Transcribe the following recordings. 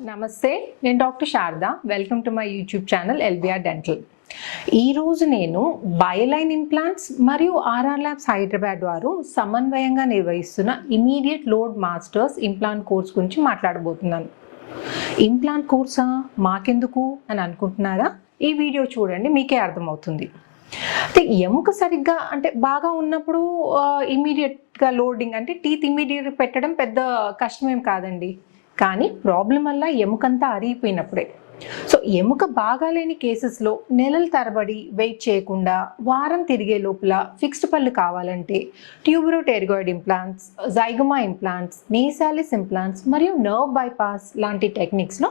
నమస్తే, నేను doctor Sharada. Welcome to my YouTube channel LBR dental. ఈరోజు నేను బయోలైన్ ఇంప్లాంట్స్ మరియు ఆర్ఆర్ ల్యాబ్స్ హైదరాబాద్ వారు సమన్వయంగా నిర్వహిస్తున్న immediate load masters implant course గురించి మాట్లాడబోతున్నాను. ఇంప్లాంట్ కోర్సా మాకెందుకు అని అనుకుంటున్నారా? ఈ వీడియో చూడండి, మీకే అర్థమవుతుంది. అయితే ఎముక సరిగ్గా అంటే బాగా ఉన్నప్పుడు ఇమీడియట్గా లోడింగ్ అంటే టీత్ ఇమీడియట్గా పెట్టడం పెద్ద కష్టమేం కాదండి. కానీ ప్రాబ్లం వల్ల ఎముకంతా అరిగిపోయినప్పుడే. సో ఎముక బాగాలేని కేసెస్లో నెలల తరబడి వెయిట్ చేయకుండా వారం తిరిగే లోపల ఫిక్స్డ్ పళ్ళు కావాలంటే ట్యూబరోటెరిగాయిడ్ ఇంప్లాంట్స్, జైగోమా ఇంప్లాంట్స్, నేసాలిస్ ఇంప్లాంట్స్ మరియు నర్వ్ బైపాస్ లాంటి టెక్నిక్స్లో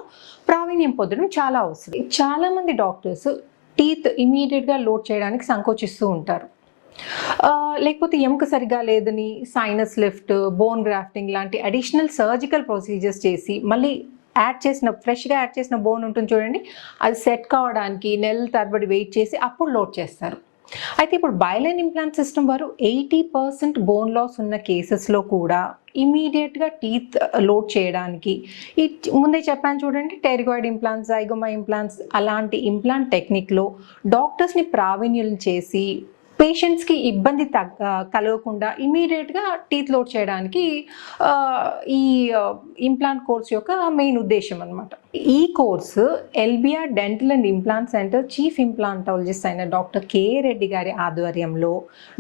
ప్రావీణ్యం పొందడం చాలా అవసరం. చాలామంది డాక్టర్స్ టీత్ ఇమీడియట్గా లోడ్ చేయడానికి సంకోచిస్తూ ఉంటారు. లేకపోతే ఎముక సరిగా లేదని సైనస్ లిఫ్ట్, బోన్ గ్రాఫ్టింగ్ లాంటి అడిషనల్ సర్జికల్ ప్రొసీజర్స్ చేసి మళ్ళీ ఫ్రెష్గా యాడ్ చేసిన బోన్ ఉంటుంది చూడండి, అది సెట్ కావడానికి నెలల తరబడి వెయిట్ చేసి అప్పుడు లోడ్ చేస్తారు. అయితే ఇప్పుడు బయోలైన్ ఇంప్లాంట్ సిస్టమ్ వారు 80% బోన్ లాస్ ఉన్న కేసెస్లో కూడా ఇమీడియట్గా టీత్ లోడ్ చేయడానికి ఈ ముందే చెప్పాను చూడండి, టెరిగాయిడ్ ఇంప్లాంట్స్, జైగోమా ఇంప్లాంట్స్ అలాంటి ఇంప్లాంట్ టెక్నిక్లో డాక్టర్స్ని ప్రావీణ్యం చేసి పేషెంట్స్కి ఇబ్బంది కలగకుండా ఇమీడియట్గా టీత్ లోడ్ చేయడానికి ఈ ఇంప్లాంట్ కోర్స్ యొక్క మెయిన్ ఉద్దేశం అనమాట. ఈ course LBR dental and implant centre chief implantologist అయిన డాక్టర్ K.A. రెడ్డి గారి ఆధ్వర్యంలో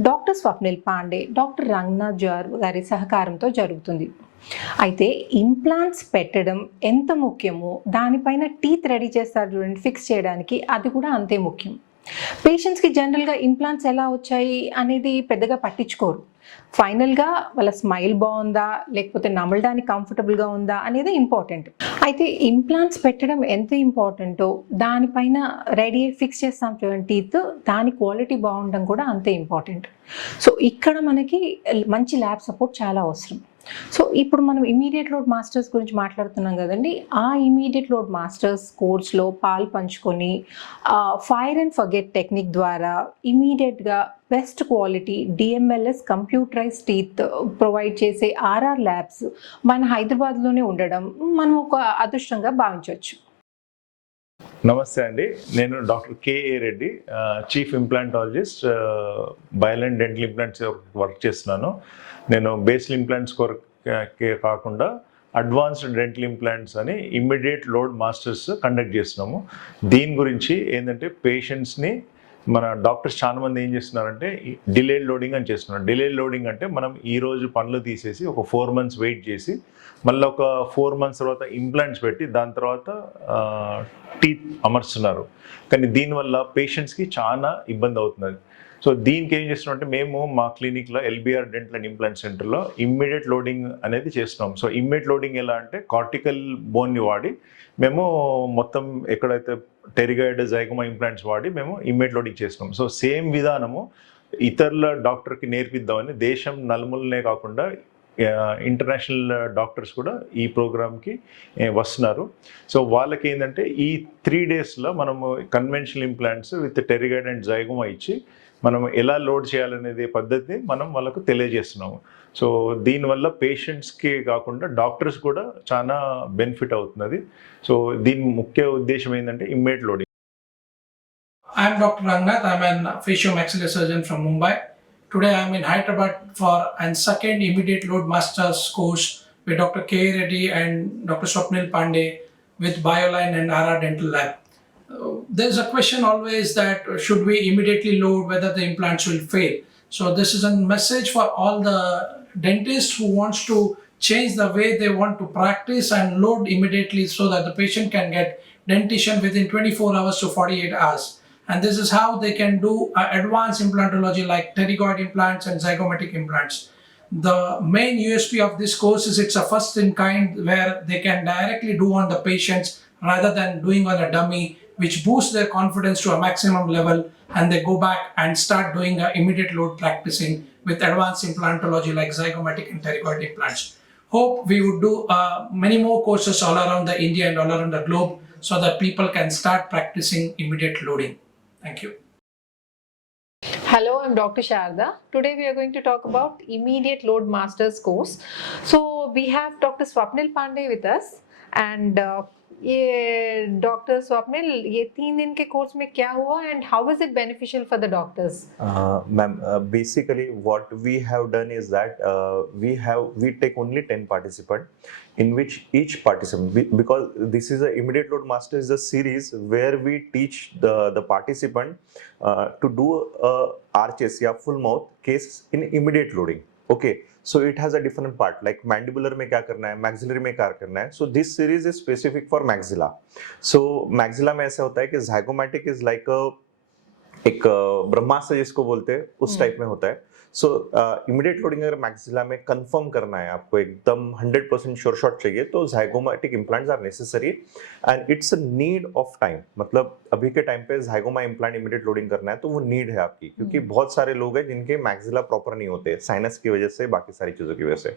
డాక్టర్ స్వప్నిల్ పాండే, డాక్టర్ రంగనాథ్ జార్ గారి సహకారంతో జరుగుతుంది. అయితే ఇంప్లాంట్స్ పెట్టడం ఎంత ముఖ్యమో దానిపైన టీత్ రెడీ చేస్తారు చూడండి ఫిక్స్ చేయడానికి, అది కూడా అంతే ముఖ్యం. పేషెంట్స్కి జనరల్గా ఇంప్లాంట్స్ ఎలా వచ్చాయి అనేది పెద్దగా పట్టించుకోరు. ఫైనల్గా వాళ్ళ స్మైల్ బాగుందా లేకపోతే నమలడానికి కంఫర్టబుల్గా ఉందా అనేది ఇంపార్టెంట్. అయితే ఇంప్లాంట్స్ పెట్టడం ఎంత ఇంపార్టెంటో దానిపైన రెడీ ఫిక్స్ చేస్తాం చూడండి టీత్, దాని క్వాలిటీ బాగుండడం కూడా అంతే ఇంపార్టెంట్. సో ఇక్కడ మనకి మంచి ల్యాబ్ సపోర్ట్ చాలా అవసరం. సో ఇప్పుడు మనం ఇమీడియట్ లోడ్ మాస్టర్స్ గురించి మాట్లాడుతున్నాం కదండి. ఆ ఇమీడియట్ లోడ్ మాస్టర్స్ కోర్స్లో పాలు పంచుకొని ఫైర్ అండ్ ఫర్గెట్ టెక్నిక్ ద్వారా ఇమీడియట్గా best quality DMLS computerise teeth provide చేసే ఆర్ఆర్ ల్యాబ్స్ మన హైదరాబాద్లోనే ఉండడం మనం ఒక అదృష్టంగా భావించవచ్చు. నమస్తే అండి, నేను doctor K.A. Reddy, chief implantologist, Bioline dental implants work చేస్తున్నాను. నేను బేసిల్ ఇంప్లాంట్స్ కొరకే కాకుండా అడ్వాన్స్డ్ డెంటల్ ఇంప్లాంట్స్ అని ఇమ్మీడియట్ లోడ్ మాస్టర్స్ కండక్ట్ చేస్తున్నాము. దీని గురించి ఏంటంటే పేషెంట్స్ని మన డాక్టర్స్ చాలా మంది ఏం చేస్తున్నారంటే డిలేడ్ లోడింగ్ అని చేస్తున్నారు. డిలేడ్ లోడింగ్ అంటే మనం ఈరోజు పనులు తీసేసి ఒక 4 months వెయిట్ చేసి మళ్ళీ ఒక 4 months తర్వాత ఇంప్లాంట్స్ పెట్టి దాని తర్వాత టీత్ అమర్చున్నారు. కానీ దీనివల్ల పేషెంట్స్కి చాలా ఇబ్బంది అవుతున్నది. సో దీనికి ఏం చేస్తున్నామంటే మేము మా క్లినిక్లో ఎల్బిఆర్ డెంటల్ అండ్ ఇంప్లాంట్ సెంటర్లో ఇమ్మీడియట్ లోడింగ్ అనేది చేస్తున్నాం. సో ఇమ్మీడియట్ లోడింగ్ ఎలా అంటే కార్టికల్ బోన్ని వాడి మేము మొత్తం ఎక్కడైతే టెరిగాయిడ్, జైగోమా ఇంప్లాంట్స్ వాడి మేము ఇమ్మీడియట్ లోడింగ్ చేస్తున్నాం. సో సేమ్ విధానము ఇతరుల డాక్టర్కి నేర్పిద్దామని దేశం నలుమూలనే కాకుండా ఇంటర్నేషనల్ డాక్టర్స్ కూడా ఈ ప్రోగ్రామ్కి వస్తున్నారు. సో వాళ్ళకి ఏంటంటే ఈ 3 daysలో మనము conventional implants with pterygoid and zygoma ఇచ్చి మనం ఎలా లోడ్ చేయాలనేది పద్ధతి మనం వాళ్ళకు తెలియజేస్తున్నాము. సో దీనివల్ల పేషెంట్స్కి కాకుండా డాక్టర్స్ కూడా చాలా బెనిఫిట్ అవుతున్నది. సో దీని ముఖ్య ఉద్దేశం ఏంటంటే immediate loading. I am Dr. Rangnath. I am an facial-maxillary surgeon from Mumbai. Today I am in Hyderabad for a second immediate load masters course with Dr. K.A. Reddy and Dr. Swapnil Pandey with Bioline and RR Dental Lab. There's a question always that should we immediately load whether the implants will fail. So this is a message for all the dentists who wants to change the way they want to practice and load immediately so that the patient can get dentition within 24 hours to 48 hours. And this is how they can do advanced implantology like pterygoid implants and zygomatic implants. The main USP of this course is it's a first in kind where they can directly do on the patients rather than doing on a dummy, which boosts their confidence to a maximum level, and they go back and start doing immediate load practicing with advanced implantology like zygomatic and pterygoid implants. Hope we would do many more courses all around the India and all around the globe so that people can start practicing immediate loading. Thank you. Hello, I'm Dr. Sharada. Today we are going to talk about immediate load masters course. So we have Dr. Swapnil Pandey with us. And ये doctor स्वप्न ये 3 दिन के course में क्या हुआ and how is it beneficial for the doctors? Ma'am, basically what we have done is that we take only 10 participant, in which each participant, because this is a immediate load master is a series where we teach the participant to do a RHS या full mouth case in immediate loading. Okay, so it has a different part like mandibular में क्या करना है, maxillary में क्या करना है. So this series is specific for maxilla. So maxilla में ऐसा होता है कि zygomatic is like a एक ब्रह्मास्त्र जिसको बोलते हैं उस टाइप में होता है. सो इमीडिएट लोडिंग अगर मैक्सिला में कंफर्म करना है, आपको एकदम 100% श्योर शॉट चाहिए, तो zygomatic implants are necessary and it's a need of time. मतलब अभी के टाइम पे zyगोमा इम्प्लांट इमीडिएट लोडिंग करना है तो वो नीड है आपकी, क्योंकि बहुत सारे लोग हैं जिनके मैक्सिला प्रॉपर नहीं होते साइनस की वजह से, बाकी सारी चीजों की वजह से.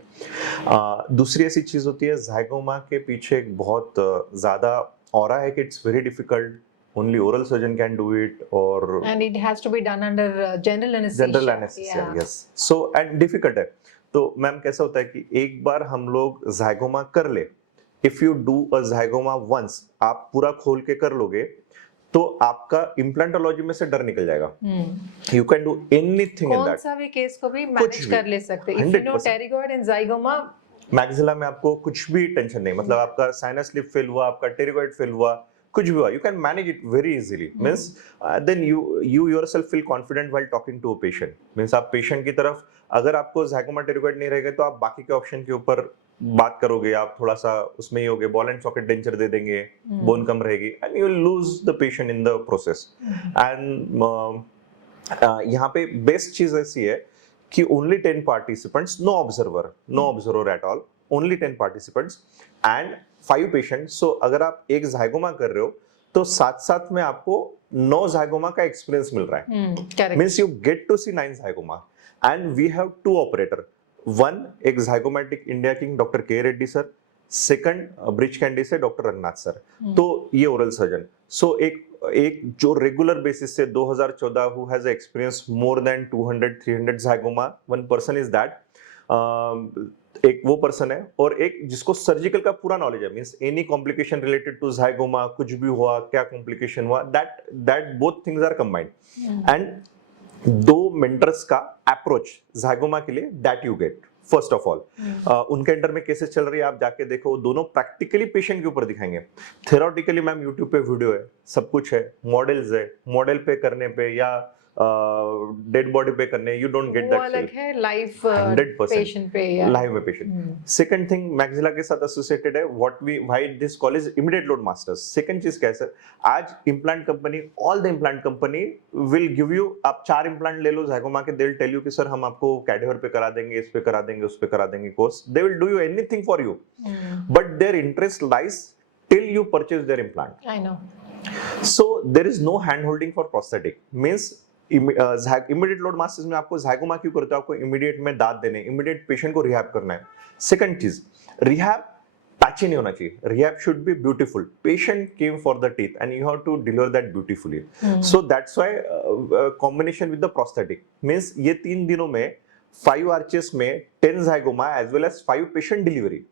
दूसरी ऐसी चीज होती है zyगोमा के पीछे एक बहुत ज्यादा ऑरा है कि it's very difficult, only oral surgeon can do it, or and it has to be done under general anesthesia. Yes. So and difficult है. तो मैम कैसा होता है कि एक बार हम लोग zyगोमा कर ले, if you do a zyगोमा once, आप पूरा खोल के कर लोगे तो आपका इम्प्लांटोलॉजी में से डर निकल जाएगा. You can do anything in that. कौन सा भी केस को भी मैनेज कर ले सकते हैं. If you know pterygoid and zygoma, maxilla में आपको कुछ भी टेंशन नहीं. मतलब आपका साइनस लिप फेल हुआ, आपका टेरिगॉइड फेल हुआ, कुछ भी हुआ, you can manage it very easily. Means then you yourself feel confident while talking to a patient. Means आप पेशेंट की तरफ, अगर आपको zyगोमा टेरिगॉइड नहीं रहेगा तो आप बाकी के ऑप्शन के ऊपर बात करोगे, आप थोड़ा सा उसमें ही होगे, बॉल एंड सॉकेट डेंचर दे देंगे, बोन कम रहेगी, and you will lose the patient in the process. And यहाँ पे बेस्ट चीज ऐसी है कि only 10 participants, no observer at all, only 10 participants and 5 patients. So अगर आप एक zyगोमा कर रहे हो तो साथ साथ में आपको 9 zyगोमा का एक्सपीरियंस मिल रहा है. Means you get to see 9 zyगोमा and we have 2 operator. One एक zygomatic India King Dr. K.A.REDDY sir, second bridge candy से डॉक्टर रंगनाथ सर. तो ये ओरल सर्जन. सो एक जो रेगुलर बेसिस से 2014 who has experience more than 200-300 zyगोमा, one person is that. एक वो person है, और एक जिसको सर्जिकल का पूरा नॉलेज है. Means any complication related to zygoma, कुछ भी हुआ, क्या कॉम्प्लिकेशन हुआ, that both things are combined. And 2 mentors का अप्रोच zyगोमा के लिए that you get first of all. उनके अंडर में केसेस चल रही है, आप जाके देखो, दोनों प्रैक्टिकली पेशेंट के ऊपर दिखाएंगे. थेरोटिकली मैम यूट्यूब पे वीडियो है, सब कुछ है, मॉडल्स है, मॉडल पे करने पे या डेड बॉडी पे करने, यू डोंट गेट दैट अलग है लाइव पेशेंट पे या लाइव में पेशेंट. सेकंड थिंग मैक्सिला के साथ एसोसिएटेड है why this college immediate load masters. Second चीज क्या है सर, आज implant company, all the implant company will give you, आप 4 इम्प्लांट ले लो zyगोमा के, दे विल टेल यू कि सर हम आपको कैडेवर पे करा देंगे, इस पे करा देंगे, उस पे करा देंगे course. They will do you anything for you, but their interest lies till you purchase their implant. I know. So there is no hand holding for prosthetic. Means immediate load masters में आपको zyगोमा क्यों करते हो, आपको immediate में दांत देने, immediate patient को रिहैब करना है. सेकंड चीज, रिहैब पैची नहीं होना चाहिए, rehab should be beautiful. Patient came for the teeth and you have to deliver that beautifully. So that's why combination with the prosthetic. Means ये 3 दिनों में 5 आर्चेस में 10 zygoma as well as 5 patient delivery.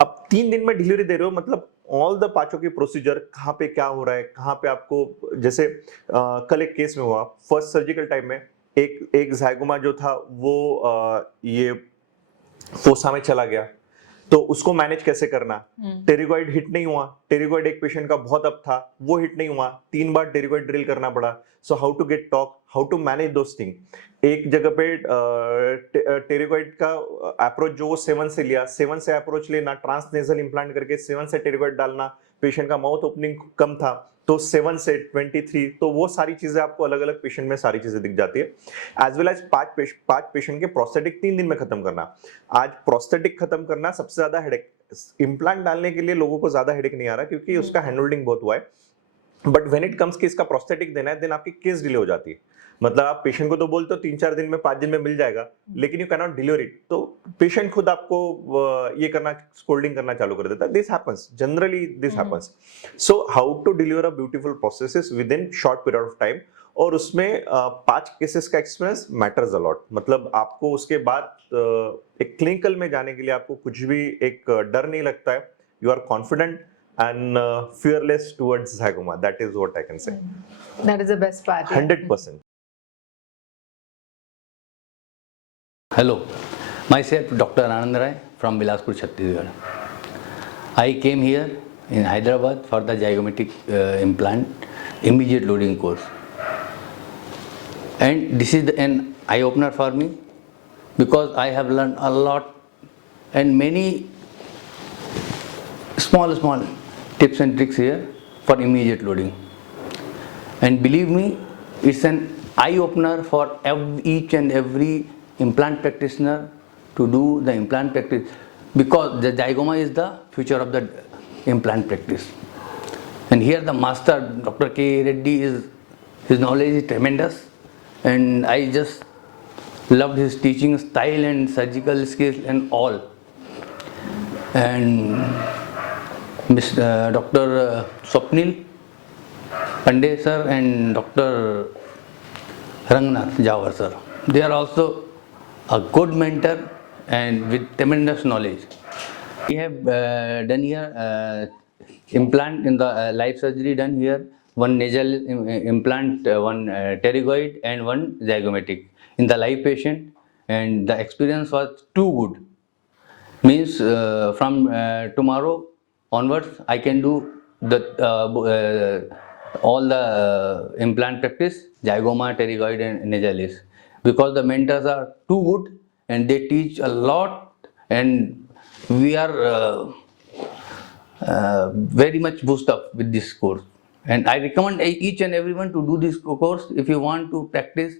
अब 3 दिन में delivery दे रहे हो, मतलब ऑल द पांचों की प्रोसीजर, कहाँ पे क्या हो रहा है, कहाँ पे आपको, जैसे कल एक केस में हुआ, फर्स्ट सर्जिकल टाइम में एक zyगोमा जो था वो ये फोसा में चला गया, तो उसको मैनेज कैसे करना. टेरिगॉइड हिट नहीं हुआ, टेरिगॉइड एक पेशेंट का बहुत अप था, वो हिट नहीं हुआ, 3 बार टेरिगॉइड ड्रिल करना पड़ा. So how to get torque, how to manage those thing. एक जगह पे टेरिगॉइड का अप्रोच जो वो 7 से लिया, 7 से अप्रोच लेना, ट्रांसनेजल इम्प्लांट करके 7 से टेरिगॉइड डालना, पेशेंट का माउथ ओपनिंग कम था तो 7 से 23, तो वो सारी चीजें आपको अलग अलग पेशेंट में सारी चीजें दिख जाती है. एज वेल एज 5 पेशेंट के प्रोस्थेटिक 3 दिन में खत्म करना. आज प्रोस्थेटिक खत्म करना सबसे ज्यादा हेडेक. इम्प्लांट डालने के लिए लोगों को ज्यादा हेडेक नहीं आ रहा क्योंकि उसका हैंड होल्डिंग बहुत हुआ है. बट व्हेन इट कम्स कि इसका प्रोस्थेटिक देना है, देन आपकी केस डिले हो जाती है. मतलब आप पेशेंट को तो बोलते हो 3-4 दिन में, 5 दिन में मिल जाएगा, लेकिन you can not deliver it, तो पेशेंट खुद आपको ये करना, स्कोल्डिंग करना चालू कर देता है. This happens, generally this happens. So how to deliver a beautiful processes within short period of time. और उसमें 5 केसेस का एक्सपीरियंस मैटर्स अलॉट. मतलब आपको उसके बाद एक क्लिनिकल में जाने के लिए आपको कुछ भी एक डर नहीं लगता है. you are confident and fearless towards zygoma. That is what I can say. That is the best part. Yeah. 100%. Hello, myself Dr. Anand Rai from Bilaspur, Chhattisgarh. I came here in Hyderabad for the zygomatic implant immediate loading course. And this is an eye-opener for me because I have learned a lot and many small tips and tricks here for immediate loading. And believe me, it's an eye-opener for each and every implant practitioner to do the implant practice, because the zygoma is the future of the implant practice. And here the master, Dr. K.A.REDDY, his knowledge is tremendous, and I just loved his teaching style and surgical skills and all. And Dr. Swapnil Pandey sir and Dr. Rangnath Jawar sir, they are also a good mentor and with tremendous knowledge. We have done here implant in the live surgery done here, one nasal implant, one pterygoid and one zygomatic in the live patient, and the experience was too good. Means from tomorrow onwards I can do the all the implant practice, zygoma, pterygoid and nasalis, because the mentors are too good and they teach a lot, and we are very much boost up with this course. And I recommend each and everyone to do this course if you want to practice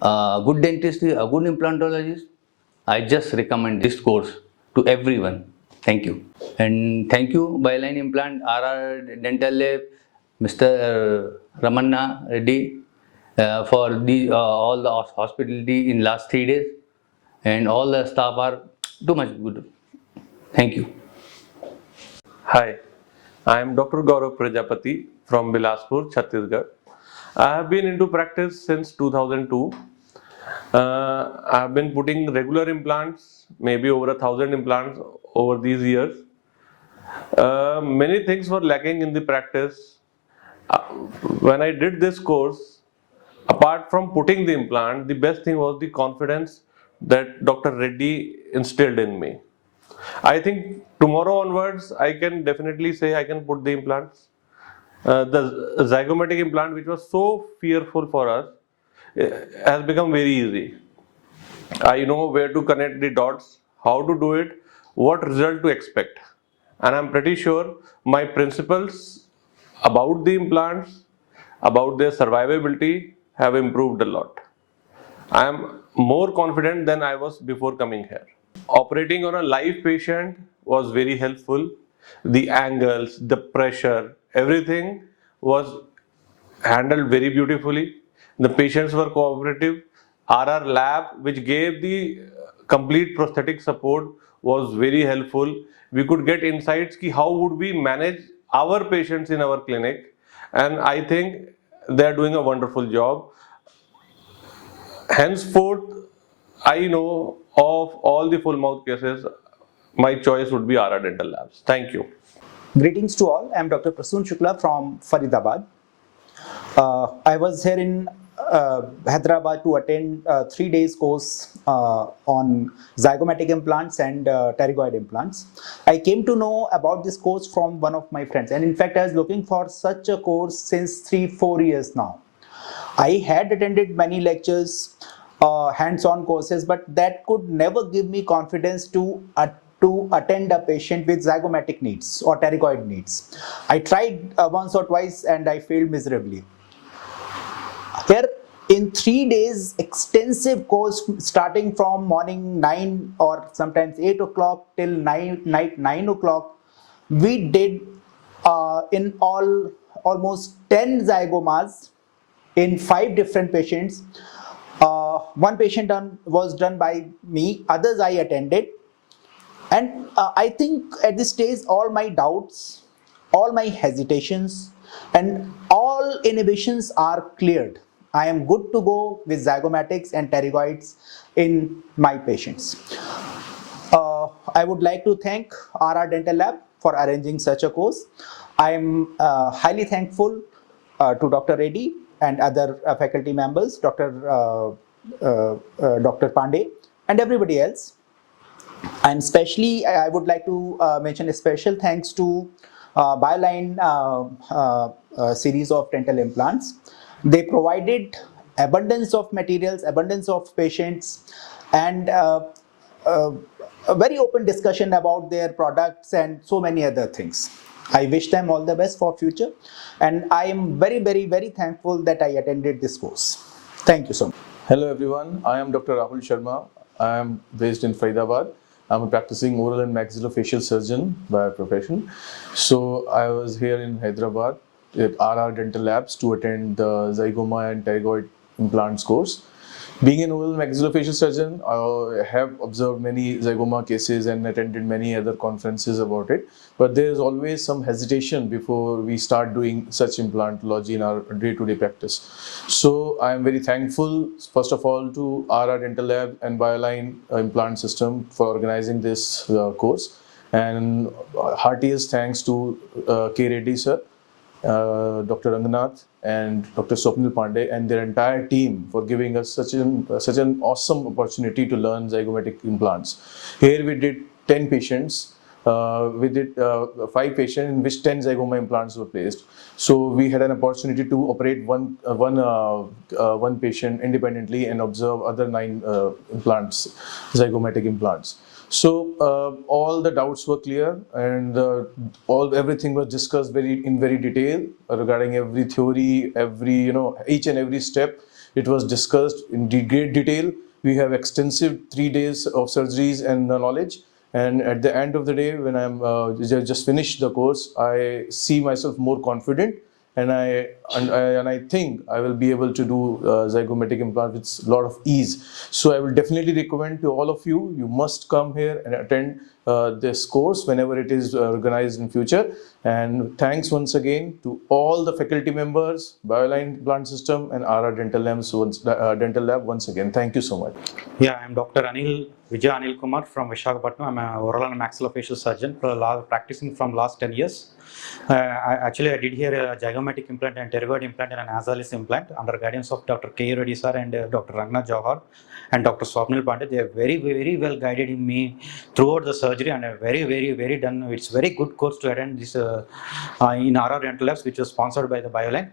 good dentistry, a good implantologist. I just recommend this course to everyone. Thank you. And thank you, Byline Implant, RR Dental Lab, Mr. Ramanna Reddy, for all the hospitality in last 3 days. And all the staff are too much good. Thank you. Hi, I am Dr. Gaurav Prajapati from Bilaspur, Chhattisgarh. I have been into practice since 2002. I have been putting regular implants, maybe over 1,000 implants over these years. Many things were lacking in the practice. When I did this course, apart from putting the implant, the best thing was the confidence that Dr. Reddy instilled in me. I think tomorrow onwards, I can definitely say I can put the implants. The zygomatic implant, which was so fearful for us, has become very easy. I know where to connect the dots, how to do it, what result to expect. And I'm pretty sure my principles about the implants, about their survivability, have improved a lot. I am more confident than I was before coming here. Operating on a live patient was very helpful. The angles, the pressure, everything was handled very beautifully. The patients were cooperative. RR lab, which gave the complete prosthetic support, was very helpful. We could get insights ki how would we manage our patients in our clinic, and I think they are doing a wonderful job. Henceforth, I know of all the full mouth cases, my choice would be RR Dental Labs. Thank you. Greetings to all. I am Dr. Prasoon Shukla from Faridabad. I was here in Hyderabad to attend a 3 days course on zygomatic implants and pterygoid implants. I came to know about this course from one of my friends, and in fact I was looking for such a course since 3-4 years now. I had attended many lectures, hands-on courses, but that could never give me confidence to attend a patient with zygomatic needs or pterygoid needs. I tried once or twice and I failed miserably. Here in 3 days, extensive course starting from morning 9 or sometimes 8 o'clock till night 9 o'clock, we did in all almost 10 zygomas in 5 different patients. One patient was done by me, others I attended. And I think at this stage, all my doubts, all my hesitations, and all inhibitions are cleared. I am good to go with zygomatics and pterygoids in my patients. I would like to thank RR Dental Lab for arranging such a course. I am highly thankful to Dr. Reddy and other faculty members, Dr. Pandey, and everybody else. And especially, I would like to mention a special thanks to Bioline series of dental implants. They provided abundance of materials, abundance of patients, and a very open discussion about their products and so many other things. I wish them all the best for future, and I am very, very, very thankful that I attended this course. Thank you so much. Hello everyone, I am Dr. Rahul Sharma. I am based in Hyderabad. I'm a practicing oral and maxillofacial surgeon by profession. So I was here in Hyderabad at R.R. Dental Labs to attend the zygoma and pterygoid implants course. Being an oral maxillofacial surgeon, I have observed many zygoma cases and attended many other conferences about it. But there is always some hesitation before we start doing such implantology in our day-to-day practice. So I am very thankful, first of all, to R.R. Dental Lab and Bioline Implant System for organizing this course. And heartiest thanks to K. Reddy sir, Dr. Ranganath and Dr. Swapnil Pandey and their entire team for giving us such an awesome opportunity to learn zygomatic implants. Here we did 10 patients. We did 5 patients in which 10 zygoma implants were placed. So we had an opportunity to operate one patient independently and observe other 9 implants, zygomatic implants. So all the doubts were clear, and everything was discussed in very detail regarding every theory, each and every step. It was discussed in great detail. We have extensive 3 days of surgeries and knowledge. And at the end of the day, when I'm just finished the course, I see myself more confident, and I think I will be able to do zygomatic implant with a lot of ease. So I will definitely recommend to all of you, you must come here and attend this course whenever it is organized in future. And thanks once again to all the faculty members, Bioline Implant System and R.R. Dental Lab once again. Thank you so much. Yeah, I'm Dr. Vijay Anil Kumar from Visakhapatnam. I'm an oral and maxillofacial surgeon practicing from last 10 years. I did here a zygomatic implant and pterygoid implant and an nasalis implant under guidance of Dr. K.A.REDDY sir and Dr. Ranganath Jawhar and Dr. Swapnil Pandey. They have very, very well guided me throughout the surgery, and very, very, very done. It's very good course to attend this in R.R. Dental Labs, which was sponsored by the Bioline.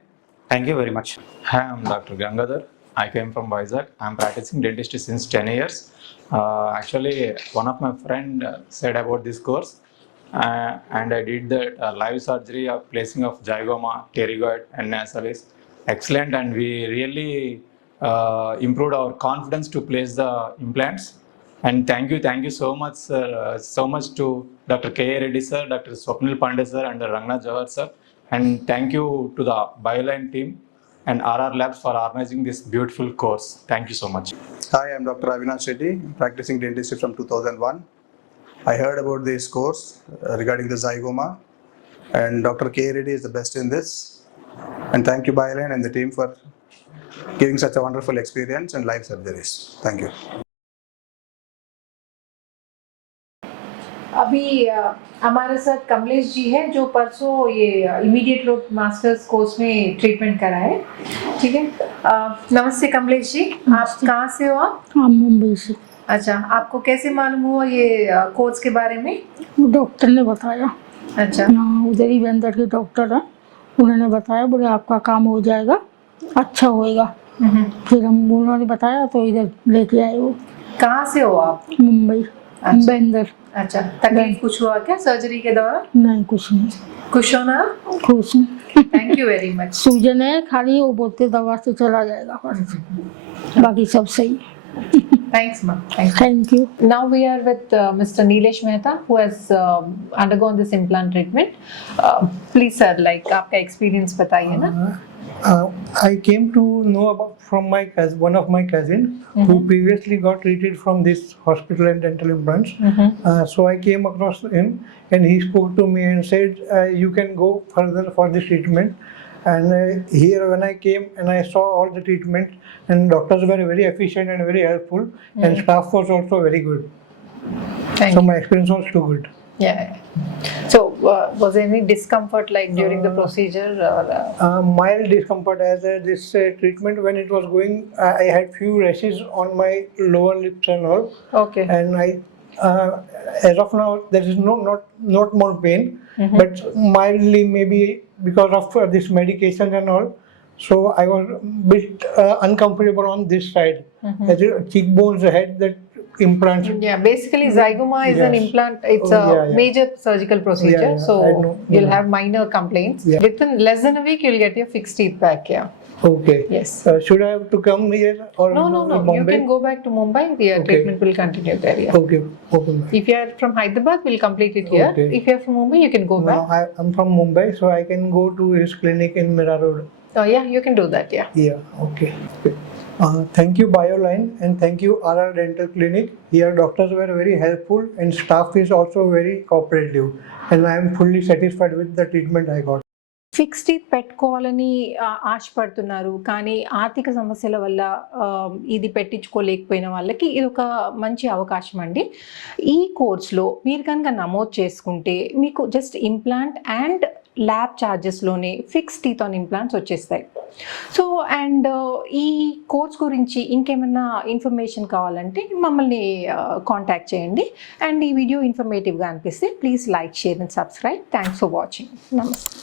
Thank you very much. Hi, I'm Dr. Gangadhar. I came from Vizag. I'm practicing dentistry since 10 years. Actually, one of my friend said about this course, and I did the live surgery of placing of zygoma, pterygoid, and nasalis. Excellent, and we really improved our confidence to place the implants. And thank you so much, sir, so much to Dr. K.A. Reddy sir, Dr. Swapnil Pandey sir, and Ranganath Jawhar sir. And thank you to the Bioline team and R.R. Labs for organizing this beautiful course. Thank you so much. Hi, I'm Dr. Avinash Reddy, practicing dentistry from 2001. I heard about this course regarding the zygoma, and Dr. K. Reddy is the best in this. And thank you, Bioline and the team, for giving such a wonderful experience and live surgeries. Thank you. अभी हमारे साथ कमलेश जी है जो परसों ये immediate load masters course में treatment करा है. ठीक है, नमस्ते कमलेश जी, आप कहाँ से हो? आप मुंबई से. अच्छा, आपको कैसे मालूम हुआ ये कोर्स के बारे में? डॉक्टर ने बताया. अच्छा, उधर ही अंदर के डॉक्टर हैं, उन्होंने बताया, बोले आपका काम हो जाएगा, अच्छा होएगा. फिर उन्होंने बताया तो इधर लेके आए. वो कहाँ से हो आप? मुंबई. अंदर. अच्छा, तकलीफ कुछ हुआ क्या सर्जरी के दौरान? नहीं, कुछ नहीं. खुश हो ना? खुश. Thank you very much. सूजन है खाली, वो बोलते दवा से चला जाएगा, बाकी सब सही. Thanks, ma'am. Thank you. Now we are with Mr. Nilesh Mehta, who has undergone this implant treatment. Please, sir, like आपका experience बताइए ना. I came to know about from one of my cousin who previously got treated from this hospital and dental implants. So I came across him and he spoke to me and said, you can go further for this treatment. And here when I came and I saw all the treatment, and doctors were very efficient and very helpful, and staff was also very good. So my experience was too good. Yeah. So, was there any discomfort like during the procedure? Or, Mild discomfort as this treatment when it was going, I had few rashes on my lower lips and all, Okay. and as of now there is not more pain, but mildly maybe because of this medication and all. So I was bit uncomfortable on this side, as cheekbones had that implant. Yeah, basically zygoma is an Yes. implant. It's Oh, a yeah, yeah. major surgical procedure, Yeah, yeah, so I know. you'll have minor complaints. Yeah. Within less than a week, you'll get your fixed teeth back. Yeah. Okay. Yes. Should I have to come here or No. Bombay? You can go back to Mumbai. The Okay. treatment will continue there. Yeah. Okay. Okay. If you are from Hyderabad, we'll complete it here. Okay. If you are from Mumbai, you can go No, back. I'm from Mumbai, so I can go to his clinic in Mira Road. Oh yeah, you can do that. Yeah. Yeah, okay. Thank you Bioline and thank you RR Dental Clinic. Here doctors were very helpful and staff is also very cooperative, and I am fully satisfied with the treatment I got. Fixed teeth పెట్టుకోవాలని ఆశపడుతున్నారు, కానీ ఆర్థిక సమస్యల వల్ల ఇది పెట్టించుకోలేకపోయిన వాళ్ళకి ఇది ఒక మంచి అవకాశం అండి. ఈ కోర్స్లో మీరు కనుక నమోదు చేసుకుంటే మీకు జస్ట్ ఇంప్లాంట్ అండ్ ల్యాబ్ ఛార్జెస్లోనే ఫిక్స్డ్ టీత్ ఆన్ ఇంప్లాంట్స్ వచ్చేస్తాయి. సో అండ్ ఈ కోర్స్ గురించి ఇంకేమైనా ఇన్ఫర్మేషన్ కావాలంటే మమ్మల్ని కాంటాక్ట్ చేయండి. అండ్ ఈ వీడియో ఇన్ఫర్మేటివ్గా అనిపిస్తే please like, share and subscribe. Thanks for watching. నమస్తే.